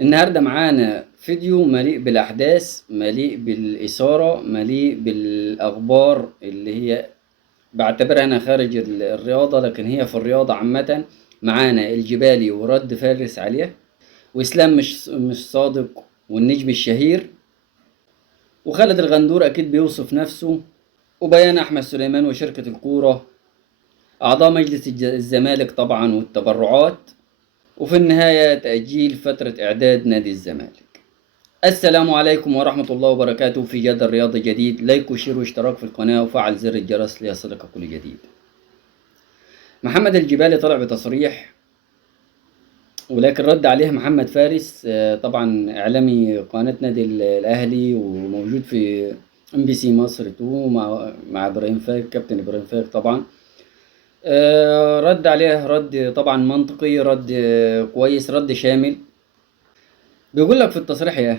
النهارده معانا فيديو مليء بالأحداث، مليء بالإثارة، مليء بالأخبار اللي هي بعتبرها أنا خارج الرياضة، لكن هي في الرياضة عامة. معانا الجبالي ورد فارس عليه، وإسلام مش صادق، والنجم الشهير، وخالد الغندور أكيد بيوصف نفسه، وبيان أحمد سليمان وشركة الكورة، أعضاء مجلس الزمالك طبعا والتبرعات، وفي النهاية تأجيل فترة إعداد نادي الزمالك. السلام عليكم ورحمة الله وبركاته. في جدل رياضي جديد، لايك وشير واشتراك في القناة وفعل زر الجرس ليصلك كل جديد. محمد الجبالي طلع بتصريح، ولكن رد عليه محمد فارس، طبعا إعلامي قناة نادي الأهلي وموجود في MBC مصر 2 مع إبراهيم فايق، كابتن إبراهيم فايق طبعا. رد عليه رد طبعا منطقي، رد كويس، رد شامل. بيقول لك في التصريح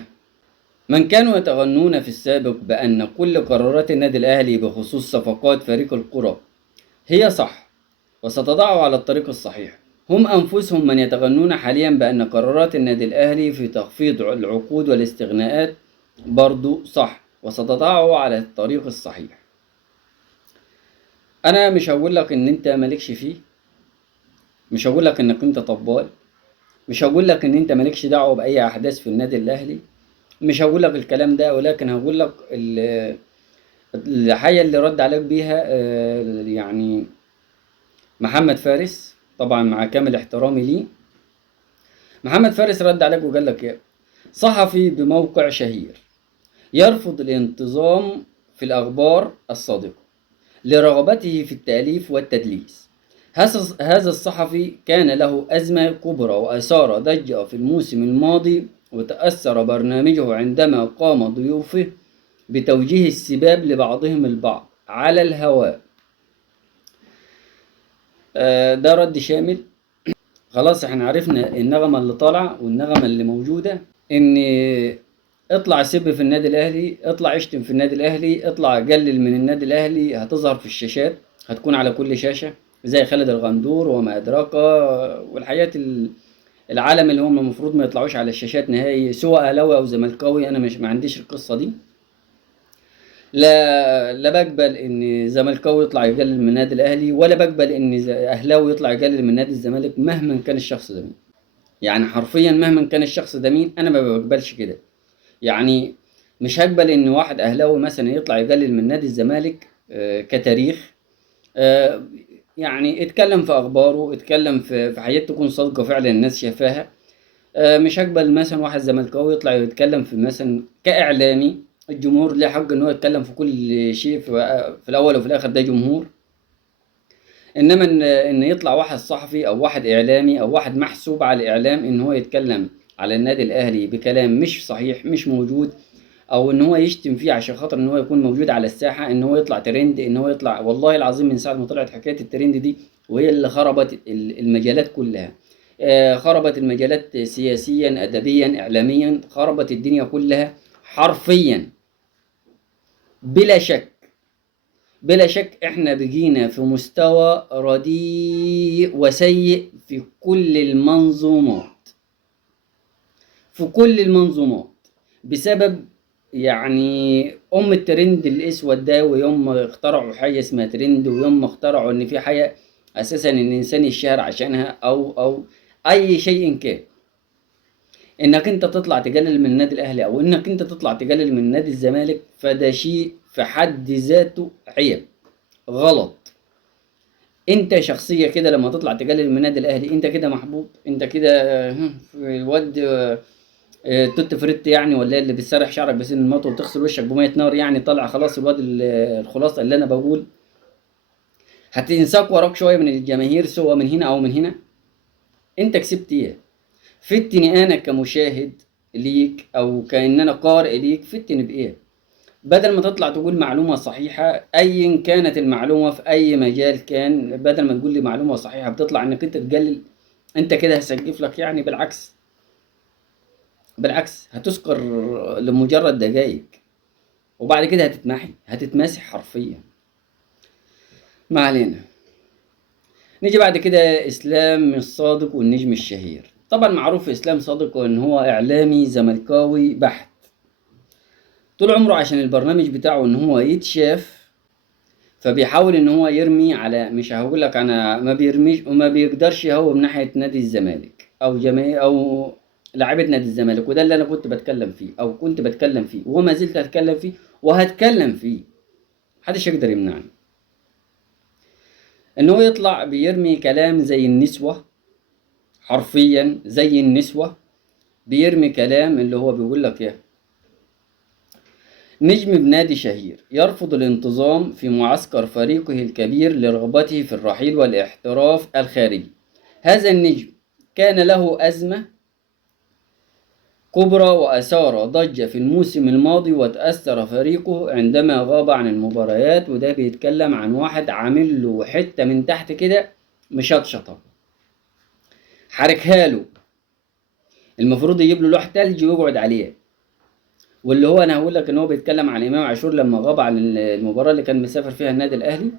من كانوا يتغنون في السابق بأن كل قرارات النادي الأهلي بخصوص صفقات فريق الكرة هي صح وستضعه على الطريق الصحيح، هم أنفسهم من يتغنون حاليا بأن قرارات النادي الأهلي في تخفيض العقود والاستغناءات برضو صح وستضعه على الطريق الصحيح. أنا مش هقول لك إن أنت مالكش فيه، مش هقول لك إنك أنت طبال، مش هقول لك إن أنت مالكش دعوة بأي أحداث في النادي الأهلي، مش هقول لك الكلام ده، ولكن هقول لك الحاجة اللي رد عليك بيها. يعني محمد فارس طبعا مع كامل احترامي ليه، محمد فارس رد عليك وقال لك ايه؟ صحفي بموقع شهير يرفض الانتظام في الأخبار الصادقة لرغبته في التأليف والتدليس. هذا الصحفي كان له أزمة كبرى وأثار ضجة في الموسم الماضي، وتأثر برنامجه عندما قام ضيوفه بتوجيه السباب لبعضهم البعض على الهواء. ده رد شامل. خلاص احنا عرفنا النغمة اللي طالعة والنغمة اللي موجودة، ان اطلع سب في النادي الاهلي، اطلع اشتم في النادي الاهلي، اطلع قلل من النادي الاهلي، هتظهر في الشاشات، هتكون على كل شاشة زي خالد الغندور وما ادراك والحاجات العالم اللي هم المفروض ما يطلعوش على الشاشات نهائي، سواء اهلاوي او زملكاوي. انا مش ما عنديش القصة دي. لا بقبل ان زملكاوي يطلع يقلل من النادي الاهلي، ولا بقبل ان اهلاوي يطلع يقلل من نادي الزمالك مهما كان الشخص ده مين. يعني حرفيا مهما كان الشخص ده مين، انا ما بقبلش كده. يعني مش هقبل ان واحد اهلاوي مثلا يطلع يقلل من نادي الزمالك كتاريخ. آه، يعني اتكلم في اخباره، اتكلم في حاجات تكون صادقه فعلا الناس شايفاها. مش هقبل مثلا واحد زملكاوي يطلع يتكلم في مثلا كاعلامي. الجمهور ليه حق ان هو يتكلم في كل شيء، في الاول وفي الاخر ده جمهور. انما ان يطلع واحد صحفي او واحد اعلامي او واحد محسوب على الاعلام ان هو يتكلم على النادي الاهلي بكلام مش صحيح، مش موجود، او ان هو يشتم فيه عشان خاطر ان هو يكون موجود على الساحه، ان هو يطلع ترند، ان هو يطلع، والله العظيم من ساعه ما طلعت حكايه الترند دي وهي اللي خربت المجالات كلها. خربت المجالات سياسيا، ادبيا، اعلاميا، خربت الدنيا كلها حرفيا. بلا شك، بلا شك احنا بقينا في مستوى رديء وسيء في كل المنظومات، في كل المنظومات، بسبب يعني الترند الاسود ده. ويوم ما اخترعوا حاجه اسمها ترند، ويوم ما اخترعوا ان في حاجه اساسا ان الانسان يشهر عشانها، او اي شيء كان، انك انت تطلع تقلل من النادي الاهلي او انك انت تطلع تقلل من نادي الزمالك، فده شيء في حد ذاته عيب، غلط. انت شخصيه كده لما تطلع تقلل من النادي الاهلي، انت كده محبوب، انت كده الواد توت فريت يعني، ولا اللي بتسرح شعرك بسن المطر وتغسل وشك بميه نار، يعني طالع خلاص الواد الخلاصه اللي انا بقول. هتنساك وراك شويه من الجماهير سواء من هنا او من هنا. انت كسبت ايه؟ فتني انا كمشاهد ليك او كأن انا قارئ ليك، فتني بايه؟ بدل ما تطلع تقول معلومة صحيحة أيا كانت المعلومة في أي مجال كان، بدل ما تقول لي معلومة صحيحة بتطلع إنك أنت تقلل. أنت كده هسقف لك يعني؟ بالعكس، بالعكس هتسكر لمجرد دقايق، وبعد كده هتتماسح حرفيا. ما علينا. نيجي بعد كده إسلام الصادق والنجم الشهير. طبعا معروف في اسلام صادق ان هو اعلامي زملكاوي بحت طول عمره، عشان البرنامج بتاعه ان هو يتشاف، فبيحاول ان هو يرمي على، مش هقول لك انا ما بيرميش وما بيقدرش هو من ناحيه نادي الزمالك او جماهير او لاعيبه نادي الزمالك. وده اللي انا كنت بتكلم فيه او كنت بتكلم فيه وما زلت اتكلم فيه وهتكلم فيه، محدش يقدر يمنعني. ان هو يطلع بيرمي كلام زي النسوه، حرفيا زي النسوه، بيرمي كلام اللي هو بيقول لك ايه: نجم بنادي شهير يرفض الانتظام في معسكر فريقه الكبير لرغبته في الرحيل والاحتراف الخارجي. هذا النجم كان له أزمة كبرى وأثار ضجة في الموسم الماضي، وتأثر فريقه عندما غاب عن المباريات. وده بيتكلم عن واحد عامل له حتة من تحت كده مشطشطة، حركها له، المفروض يجيب له لوح تلج ويقعد عليه. واللي هو انا هقول لك ان هو بيتكلم عن امام عاشور لما غاب عن المباراه اللي كان مسافر فيها النادي الاهلي،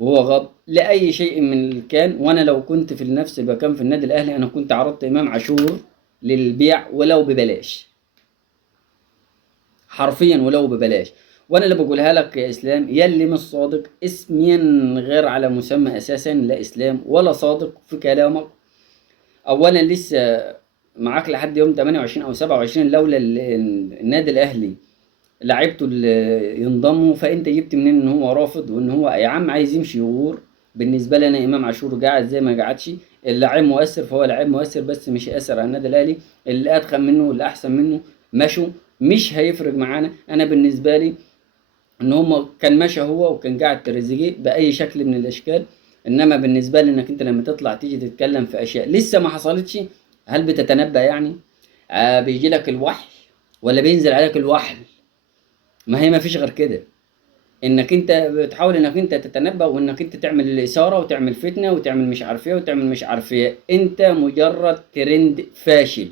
وهو غاب لاي شيء من اللي كان. وانا لو كنت في نفس المكان في النادي الاهلي انا كنت عرضت امام عاشور للبيع ولو ببلاش، حرفيا ولو ببلاش. وانا اللي بقولها لك يا اسلام يا اللي مش صادق اسميا غير على مسمى اساسا، لا اسلام ولا صادق في كلامك. اولا لسه معاك لحد يوم 28 او 27، لولا النادي الاهلي لعيبته اللي ينضموا، فانت جبت منين ان هو رافض وان هو يا عم عايز يمشي يغور؟ بالنسبه لي انا امام عاشور قاعد زي ما قعدش، اللاعب مؤثر فهو لاعب مؤثر بس مش هيأثر على النادي الاهلي. اللي اتخن منه واللي احسن منه مشوا، مش هيفرق معانا. انا بالنسبه لي ان هم كان ماشي هو وكان قاعد تريزيجيه باي شكل من الاشكال. انما بالنسبه لي انك انت لما تطلع تيجي تتكلم في اشياء لسه ما حصلتش، هل بتتنبأ يعني؟ بيجي لك الوحي ولا بينزل عليك الوحل؟ ما هي ما فيش غير كده، انك انت بتحاول انك انت تتنبأ وانك انت تعمل الاثاره وتعمل فتنه وتعمل مش عارف ايه وتعمل مش عارف ايه. انت مجرد ترند فاشل،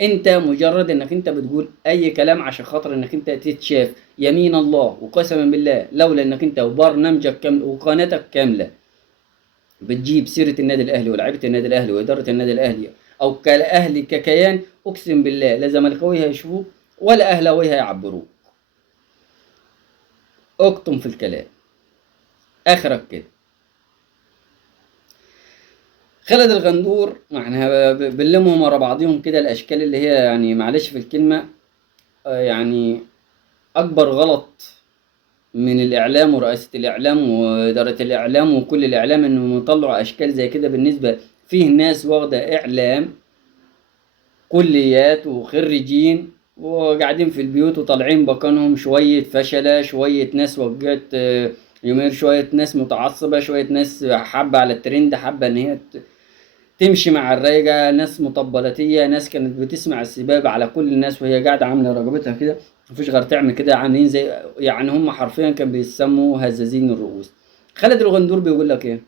انت مجرد انك انت بتقول اي كلام عشان خاطر انك انت تتشاف. يمين الله وقسما بالله لولا انك انت وبرنامجك كامل وقناتك كامله بتجيب سيره النادي الاهلي ولاعيبه النادي الاهلي واداره النادي الاهلي او كالاهلي ككيان، اقسم بالله لا زملكاوي هيشوفوك ولا اهلاوي هيعبروك. اكتم في الكلام، اخرك كده. خالد الغندور احنا بنلمهم ورا بعضيهم كده الاشكال اللي هي يعني معلش في الكلمه، يعني اكبر غلط من الاعلام ورئاسه الاعلام واداره الاعلام وكل الاعلام انهم يطلعوا اشكال زي كده. بالنسبه فيه ناس واخده اعلام كليات وخريجين وقاعدين في البيوت وطالعين بكانهم شويه فشله، شويه ناس وجهت يمير، شويه ناس متعصبه، شويه ناس حابه على الترند، حابه ان هي تمشي مع الرايقة، ناس مطبلاتية، ناس كانت بتسمع السباب على كل الناس وهي قاعدة عاملة رقبتها كده، مفيش غير تعمل كده، عاملين زي يعني هم حرفيا كانوا بيسموا هزازين الرؤوس. خالد الغندور بيقول لك ايه: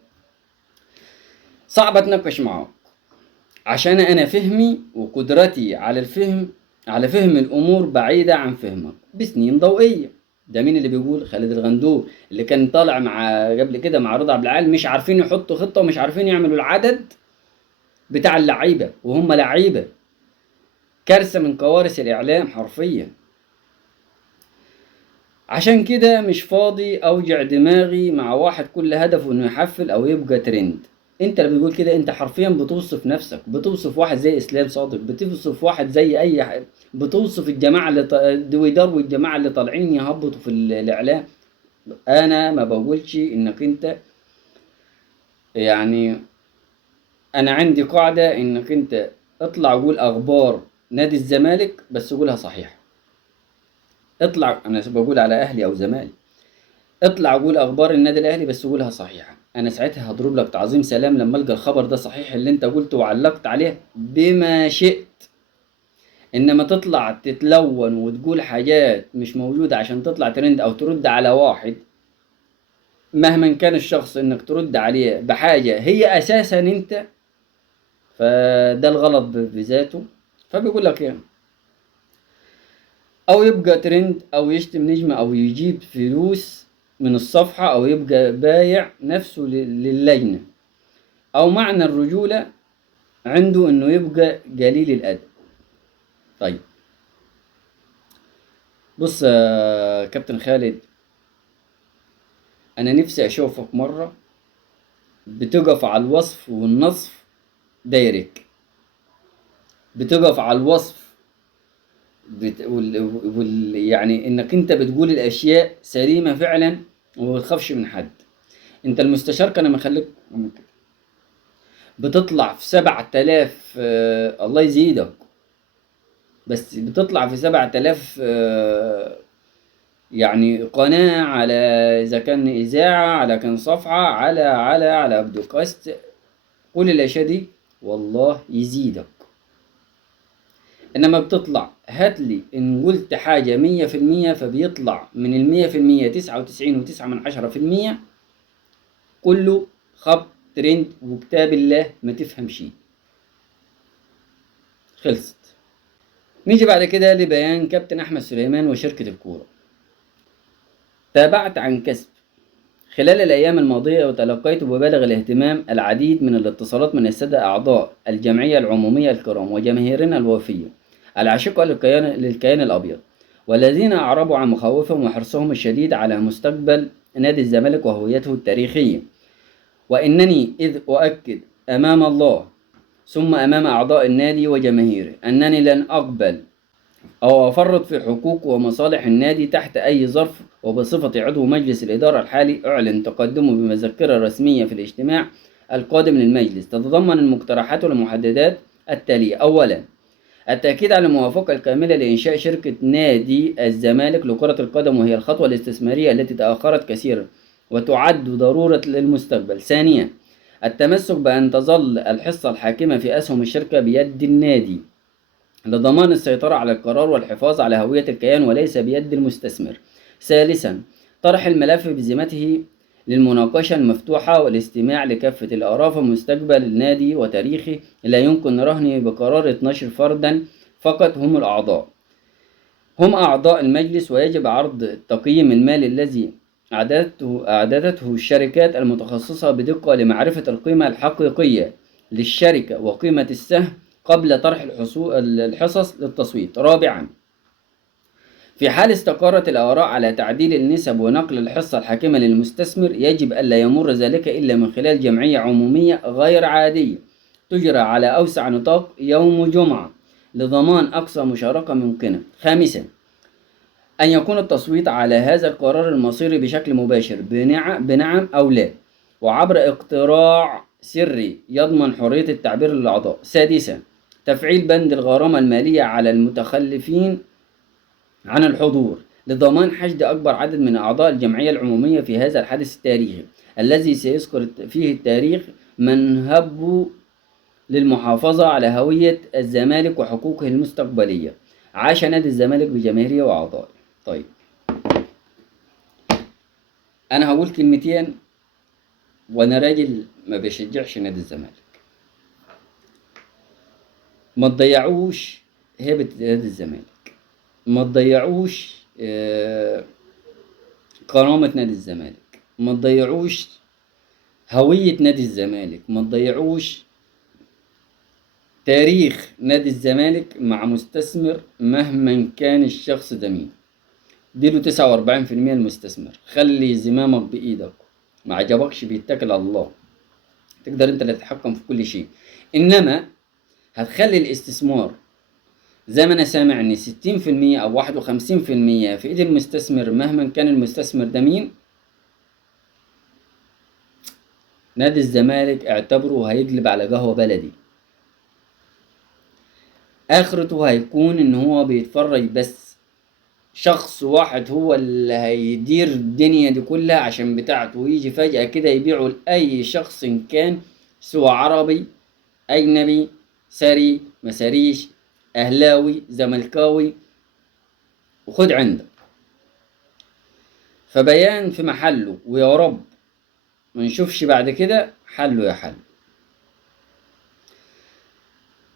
صعب اتناقش معاه عشان انا فهمي وقدرتي على الفهم، على فهم الامور بعيدة عن فهمك بسنين ضوئية. ده مين اللي بيقول؟ خالد الغندور، اللي كان طالع مع قبل كده مع رضا عبد العال مش عارفين يحطوا خطة ومش عارفين يعملوا العدد بتاع اللعيبة وهم لعيبة. كارثة من كوارث الإعلام حرفيا. عشان كده مش فاضي أوجع دماغي مع واحد كل هدفه إنه يحفل أو يبقى ترند. أنت اللي بتقول كده أنت حرفيا بتوصف نفسك، بتوصف واحد زي إسلام صادق، بتوصف واحد زي أي حد، بتوصف الجماعة اللي دويدار والجماعة اللي طالعين يهبطوا في الإعلام. أنا ما بقولش إنك أنت يعني، أنا عندي قاعدة إنك أنت اطلع قول أخبار نادي الزمالك بس قولها صحيحة. اطلع، انا بقول على اهلي او زمالك، اطلع قول اخبار النادي الاهلي بس قولها صحيحه. انا ساعتها هضرب لك تعظيم سلام لما القى الخبر ده صحيح اللي انت قلته وعلقت عليه بما شئت. انما تطلع تتلون وتقول حاجات مش موجوده عشان تطلع ترند او ترد على واحد مهما كان الشخص، انك ترد عليه بحاجه هي اساسا انت، فده الغلط بذاته. فبيقول لك يعني او يبقى ترند او يشتم نجم او يجيب فلوس من الصفحة او يبقى بايع نفسه للجنة. او معنى الرجولة عنده انه يبقى قليل الادب. طيب بص يا كابتن خالد، انا نفسي اشوفك مرة بتقف على الوصف والنصف دايرك، بتقف على الوصف يعني انك انت بتقول الاشياء سليمة فعلا وما بتخافش من حد. انت المستشار كان مخليك بتطلع في 7000، الله يزيدك، بس بتطلع في 7000 يعني قناة، على إذا كان إذاعة، على كان صفحة، على بودكاست، كل الأشياء دي والله يزيدك. إنما بتطلع هاتلي إن قلت حاجة 100%، فبيطلع من 100% 99.9% كله خبط ترند وكتاب الله ما تفهم شيء. خلصت. نيجي بعد كده لبيان كابتن أحمد سليمان وشركة الكورة. تابعت عن كسب خلال الأيام الماضية، وتلقيت ببالغ الاهتمام العديد من الاتصالات من السادة أعضاء الجمعية العمومية الكرام وجماهيرنا الوفية العاشقة للكيان الأبيض، والذين أعربوا عن مخاوفهم وحرصهم الشديد على مستقبل نادي الزمالك وهويته التاريخية. وإنني إذ أؤكد أمام الله ثم أمام أعضاء النادي وجماهيره أنني لن أقبل أو أفرط في حقوق ومصالح النادي تحت أي ظرف. وبصفتي عضو مجلس الإدارة الحالي أعلن تقدمه بمذكرة رسمية في الاجتماع القادم للمجلس، تتضمن المقترحات والمحددات التالية: أولا، التأكيد على الموافقة الكاملة لإنشاء شركة نادي الزمالك لكرة القدم، وهي الخطوة الاستثمارية التي تأخرت كثيرا وتعد ضرورة للمستقبل. ثانيا، التمسك بأن تظل الحصة الحاكمة في أسهم الشركة بيد النادي لضمان السيطرة على القرار والحفاظ على هوية الكيان وليس بيد المستثمر. ثالثا، طرح الملف بذمته للمناقشة المفتوحة والاستماع لكافة الآراء في مستقبل النادي وتاريخه. لا يمكن رهنه بقرار 12 فردا فقط هم أعضاء المجلس، ويجب عرض التقييم المالي الذي أعددته الشركات المتخصصة بدقة لمعرفة القيمة الحقيقية للشركة وقيمة السهم قبل طرح الحصص للتصويت. رابعا، في حال استقرت الآراء على تعديل النسب ونقل الحصة الحاكمة للمستثمر، يجب ألا يمر ذلك إلا من خلال جمعية عمومية غير عادية تجرى على أوسع نطاق يوم جمعة لضمان أقصى مشاركة ممكنة. خامسا، أن يكون التصويت على هذا القرار المصيري بشكل مباشر بنعم أو لا، وعبر اقتراع سري يضمن حرية التعبير للأعضاء. سادسا، تفعيل بند الغرامة المالية على المتخلفين عن الحضور لضمان حشد أكبر عدد من أعضاء الجمعية العمومية في هذا الحدث التاريخي الذي سيذكر فيه التاريخ من هبوا للمحافظة على هوية الزمالك وحقوقه المستقبلية. عاش نادي الزمالك بجماهيره وأعضائه. طيب أنا هقول كلمتين، وأنا راجل ما بشجعش نادي الزمالك. ما تضيعوش هيبة نادي الزمالك، ما تضيعوش كرامة نادي الزمالك، ما تضيعوش هوية نادي الزمالك، ما تضيعوش تاريخ نادي الزمالك مع مستثمر مهما كان الشخص ده مين. اديله 49% المستثمر، خلي زمامك بإيدك، ما عجبكش بيتكل على الله، تقدر انت اللي تتحكم في كل شيء. انما هتخلي الاستثمار زي ما انا سامع ان 60% او 51% في ايد المستثمر مهما كان المستثمر ده مين. نادي الزمالك اعتبره هيقلب على قهوة بلدي، اخرته هيكون ان هو بيتفرج بس، شخص واحد هو اللي هيدير الدنيا دي كلها عشان بتاعته، ويجي فجأة كده يبيعه لأي شخص إن كان، سواء عربي أجنبي سري مساريش أهلاوي زملكاوي، وخد عندك. فبيان في محله، ويا رب ما نشوفش بعد كده حله يا حل.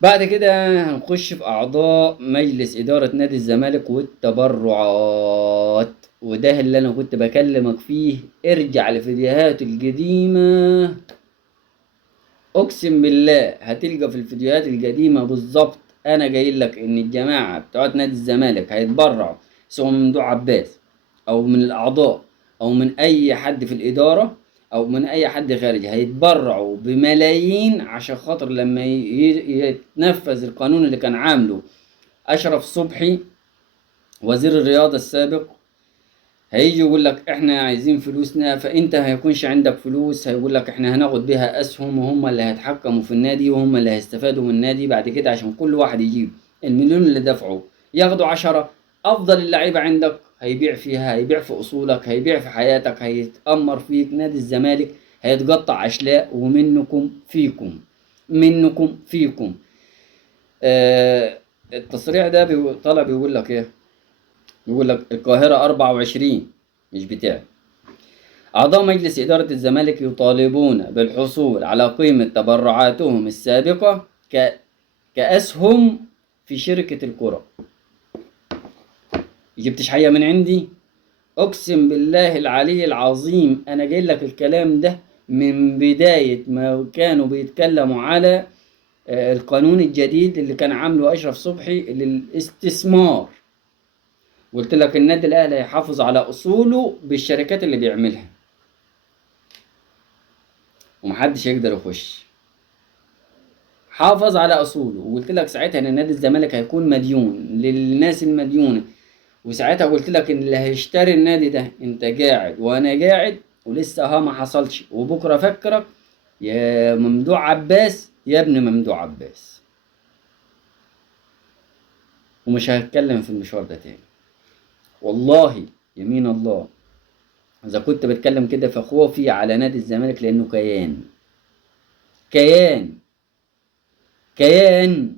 بعد كده هنخش في أعضاء مجلس إدارة نادي الزمالك والتبرعات، وده اللي أنا كنت بكلمك فيه. ارجع لفيديوهات القديمة اقسم بالله هتلقى في الفيديوهات القديمه بالظبط انا جاي لك ان الجماعه بتوع نادي الزمالك هيتبرعوا، سواء من ممدوح عباس او من الاعضاء او من اي حد في الاداره او من اي حد خارجي، هيتبرعوا بملايين عشان خاطر لما يتنفذ القانون اللي كان عامله اشرف صبحي وزير الرياضه السابق. هيجي يقول لك احنا عايزين فلوسنا، فانت هيكونش عندك فلوس، هيقول لك احنا هناخد بيها اسهم وهم اللي هيتحكموا في النادي وهم اللي هيستفادوا من النادي بعد كده، عشان كل واحد يجيب المليون اللي دفعه ياخدوا 10. افضل اللعيبة عندك هيبيع فيها، هيبيع في اصولك، هيبيع في حياتك، هيتأمر فيك. نادي الزمالك هيتقطع اشلاء، ومنكم فيكم، منكم فيكم. التصريح ده طالع بيقول لك ايه؟ بيقول لك القاهرة 24، مش بتاعي. أعضاء مجلس إدارة الزمالك يطالبون بالحصول على قيمة تبرعاتهم السابقة كأسهم في شركة الكرة. جبتش حاجة من عندي؟ أقسم بالله العلي العظيم أنا جاي لك الكلام ده من بداية ما كانوا بيتكلموا على القانون الجديد اللي كان عامله أشرف صبحي للاستثمار. قلت لك النادي الأهلي هيحافظ على أصوله بالشركات اللي بيعملها، ومحدش يقدر يخش. حافظ على اصوله، وقلت لك ساعتها ان نادي الزمالك هيكون مديون للناس المديونه. وساعتها قلت لك ان اللي هيشتري النادي ده انت قاعد وانا قاعد، ولسه ما حصلش، وبكره فكرك يا ممدوح عباس يا ابن ممدوح عباس. ومش هتكلم في المشوار ده تاني، والله يمين الله. اذا كنت بتكلم كده فخوفي على نادي الزمالك لانه كيان، كيان، كيان.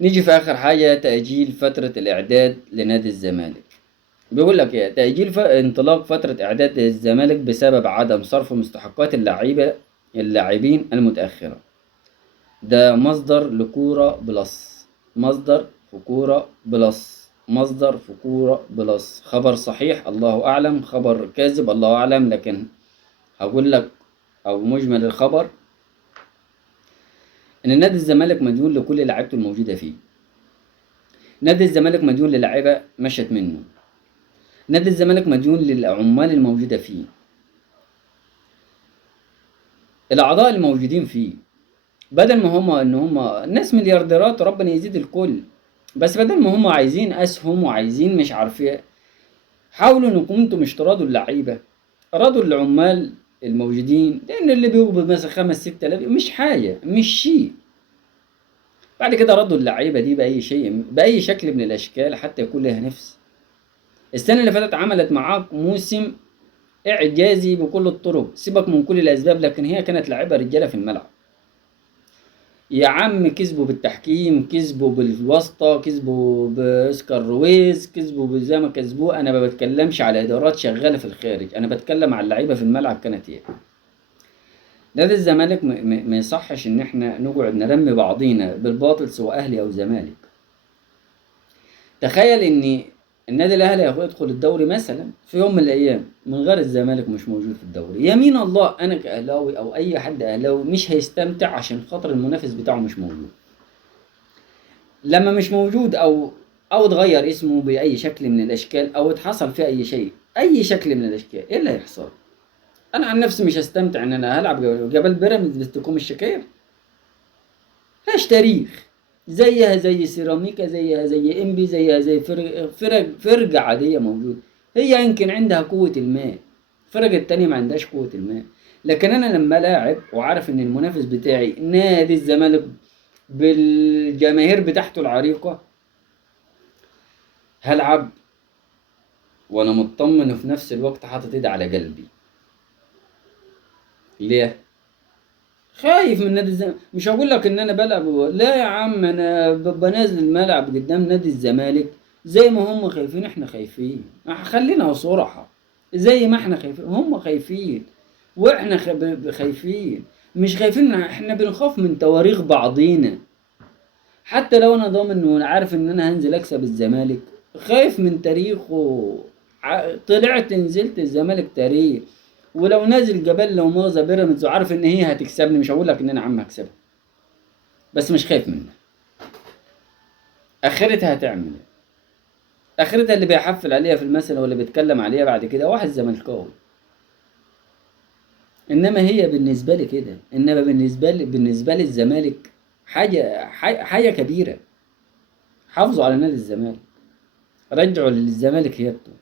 نيجي في آخر حاجة، تأجيل فترة الإعداد لنادي الزمالك. بيقول لك إيه؟ تأجيل انطلاق فترة إعداد الزمالك بسبب عدم صرف مستحقات اللاعبين المتأخرة. ده مصدر لكورة بلس، مصدر في كورة بلس، مصدر في كورة بلس. خبر صحيح الله أعلم، خبر كاذب الله أعلم، لكن هقول لك أو مجمل الخبر إن نادي الزمالك مديون لكل لعيبته الموجودة فيه. نادي الزمالك مديون للاعيبة مشت منه. نادي الزمالك مديون للعمال الموجودة فيه، الأعضاء الموجودين فيه. بدل ما هما إن هما ناس مليارديرات ربنا يزيد الكل، بس بدل ما هما عايزين أسهم وعايزين مش عارف إيه، حاولوا إنكم انتوا مش تراضوا اللعيبة، راضوا العمال الموجودين، لأن اللي بيقبض مثلا 5 6 آلاف مش حاجة، مش شيء. بعد كده ردوا اللعيبة دي بأي شيء، بأي شكل من الأشكال حتى يكون لها نفس. السنة اللي فاتت عملت معاك موسم اعجازي بكل الطرق، سيبك من كل الاسباب، لكن هي كانت لعيبه رجاله في الملعب. يا عم كسبوا بالتحكيم، كسبوا بالواسطه، كسبوا باسكار رويز، كسبوا زي ما كسبوه. انا ما بتكلمش على ادارات شغاله في الخارج، انا بتكلم على اللعيبه في الملعب كانت ايه. نادي الزمالك ما يصحش ان احنا نقعد نرمي بعضينا بالباطل سواء اهلي او زمالك. تخيل ان النادي الاهلي يدخل الدوري مثلا في يوم من الايام من غير الزمالك مش موجود في الدوري، يمين الله انا كاهلاوي او اي حد اهلاوي مش هيستمتع عشان خاطر المنافس بتاعه مش موجود. لما مش موجود او اتغير اسمه باي شكل من الاشكال او اتحصل فيه اي شيء، اي شكل من الاشكال، ايه اللي هيحصل؟ انا عن نفسي مش هستمتع ان انا هلعب جبل بيراميدز بتكون الشكاير. ملهاش تاريخ، زيها زي سيراميكا، زيها زي انبي، زيها زي فرق عادية موجودة. هي يمكن عندها قوة الماء، الفرق التانية ما عندهاش قوة الماء. لكن انا لما لاعب وعارف ان المنافس بتاعي نادي الزمالك بالجماهير بتاعته العريقة، هلعب وانا مطمن وفي نفس الوقت حاطط ايدي على قلبي. ليه؟ خايف من نادي الزمالك. مش هقول لك ان انا بلعب لا يا عم، انا ببقى نازل الملعب قدام نادي الزمالك زي ما هم خايفين احنا خايفين. خلينا صراحة، زي ما احنا خايفين هم خايفين، واحنا خايفين. مش خايفين، احنا بنخاف من تواريخ بعضينا. حتى لو انا ضامن وعارف ان انا هنزل اكسب الزمالك، خايف من تاريخه. طلعت نزلت الزمالك تاريخ، ولو نازل جبال لو مؤاخذة بيراميدز وعارف ان هي هتكسبني، مش هقول لك ان انا عم هكسبها، بس مش خايف منها. اخرتها هتعمل ايه؟ اخرتها اللي بيحفل عليها في المثل واللي بيتكلم عليها بعد كده واحد زملكاوي. انما هي بالنسبه لي كده، انما بالنسبه لي الزمالك حاجه كبيره. حافظوا على نادي الزمالك، رجعوا للزمالك هيبته،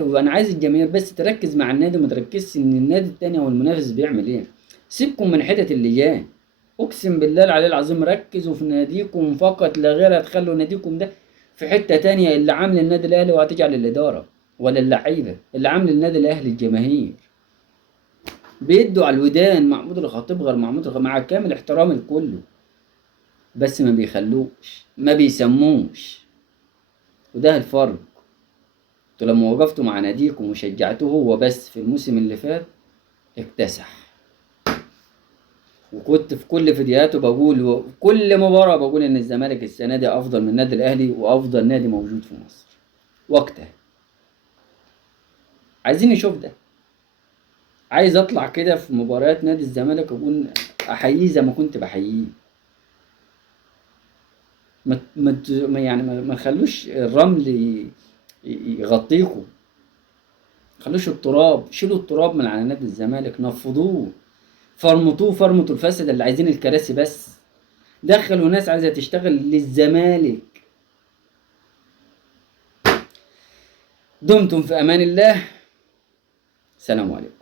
وانا عايز الجماهير بس تركز مع النادي، وما تركزش ان النادي التاني او المنافس بيعمل ايه. سيبكم من حتة اللجان. اقسم بالله العلي العظيم ركزوا في ناديكم فقط لا غير. هتخلوا ناديكم ده في حتة تانية. اللي عامل النادي الاهلي وهتجعل الادارة ولا اللعيبة، اللي عامل النادي الاهلي الجماهير. بيدوا على الودان محمود الخطيب غير محمود الخطيب، مع كامل احترامي لكله، بس ما بيخلوش، ما بيسموش. وده الفرق. انتوا لما وقفتوا مع ناديكم وشجعتوه هو بس في الموسم اللي فات اكتسح. وكنت في كل فيديوهاته بقول، وفي كل مباراة بقول ان الزمالك السنة دي افضل من النادي الاهلي وافضل نادي موجود في مصر وقتها. عايزين نشوف ده. عايز اطلع كده في مباريات نادي الزمالك اقول احييه زي ما كنت بحييه. ما تخلوش الرمل يغطيكوا. خلوش التراب، شيلوا التراب من على نادي الزمالك، نفضوه، فرمطوه فرمطوا الفاسد اللي عايزين الكراسي بس. دخلوا ناس عايزة تشتغل للزمالك. دمتم في امان الله. سلام عليكم.